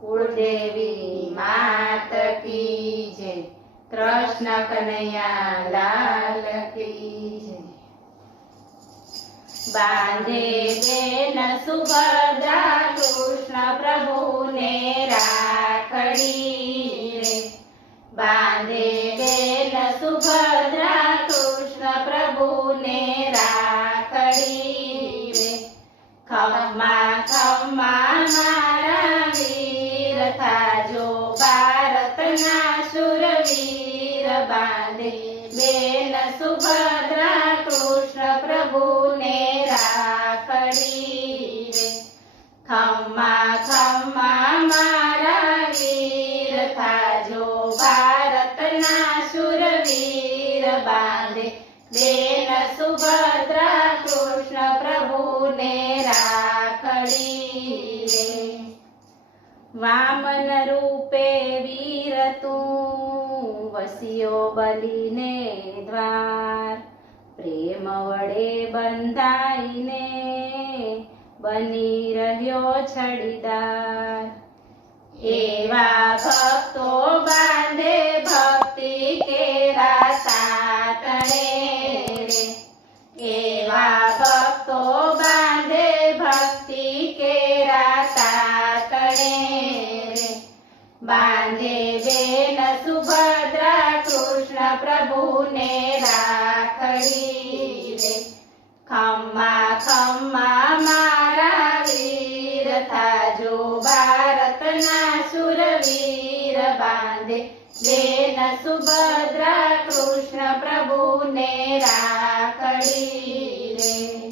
कुलदेवी मात की जय। कृष्ण कन्हैया लाल की जय। बांधे बेन सुभद्रा कृष्ण प्रभु ने राखड़ी रे। बांधे बेन सुभद्रा कृष्ण प्रभु ने राखड़ी रे। खम्मा खम्मा मारा वीर था जो भारतना शूरवीर। बांधे बेन सुभद्रा कृष्ण प्रभु ने राखड़ी रे। खम्मा खम्मा मारा वीर था जो भारतना शूरवीर। बांधे बेन सुभद्रा कृष्ण प्रभु ने राखड़ी रे। वामन रूपे वीर तू वसियो बलीने द्वार। प्रेम वडे बंधाईने बनी रह्यो छड़ीदार। एवा भक्तो बांधे भक्ति केरा तातणे रे। एवा भक्तो बांधे भक्ति केरा तातणे रे। बांधे बेन सुभद्रा कृष्ण प्रभु ने राखड़ी रे। खम्मा खम्मा मारा वीर था जो भारतना शूरवीर। बांधे बेन सुभद्रा कृष्ण प्रभु ने राखड़ी रे।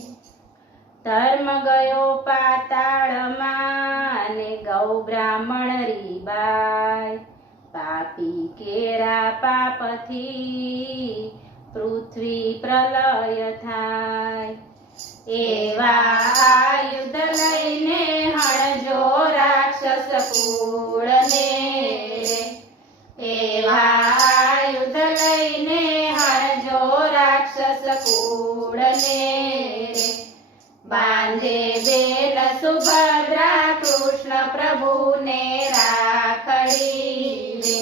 धर्म गयो पाताळमां ने गौ ब्राह्मण રીબાય। પાપી કેરા પાપથી પૃથ્વી પ્રલય થાય। એવા આયુધ લઈને હણજો રાક્ષસ કુળને રે। એવા આયુધ લઈને હણજો રાક્ષસ કુળને રે। बांधे बेन सुभद्रा कृष्ण प्रभु ने राखड़ी रे।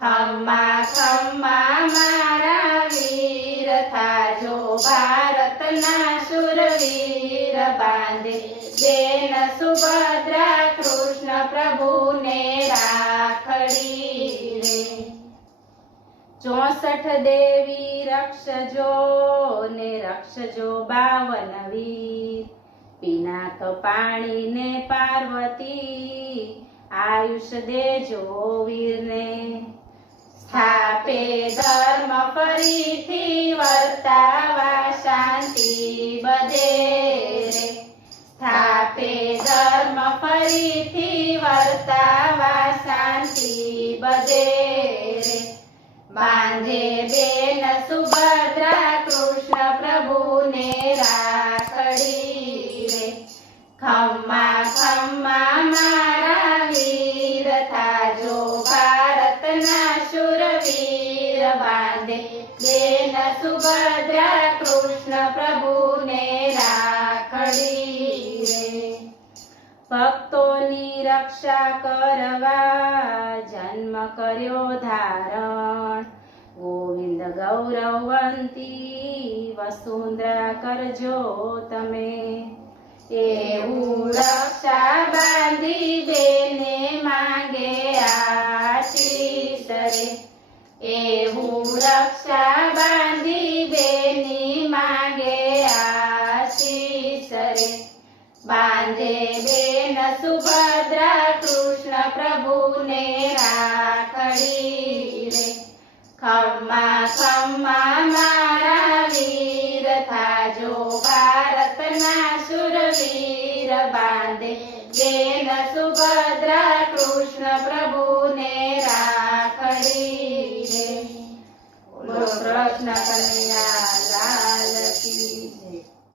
खम्मा खम्मा मारा वीर था जो भारतना शूरवीर। बांधे बेन सुभद्रा कृष्ण प्रभु ने राखड़ी रे। 64 देवी रक्षजो ने रक्षजो 52 वीर। पिनाक पाणी ने पार्वती आयुष देजो वीर ने। स्थापे धर्म फरीथी वर्तावा शांति बधे रे। स्थापे धर्म फरीथी वर्तावा शांति बधे रे। बांधे बेन सुभद्रा कृष्ण प्रभु ने राखड़ी रे। खम्मा खम्मा मारा वीर था जो भारतना शूरवीर। बांधे बेन सुभद्रा कृष्ण प्रभु ने राखड़ी रे। भक्तोनी रक्षा करवा जन्म कर्यो धारण। गोविंद गौरवंती वसुंधरा करजो तमे। एवं रक्षा बांधी बेने मांगे आशीष रे। एवं रक्षा बांधी बेनी मांगे आशीष रे। बांधे बेन सुभद्रा कृष्ण प्रभु ने राखड़ी रे। खम्मा खम्मा मारा वीर था जो भारतना शूरवीर। बांधे बेन सुभद्रा कृष्ण प्रभु ने राखड़ी रे। बोलो कृष्ण कन्हैया लाल की जय।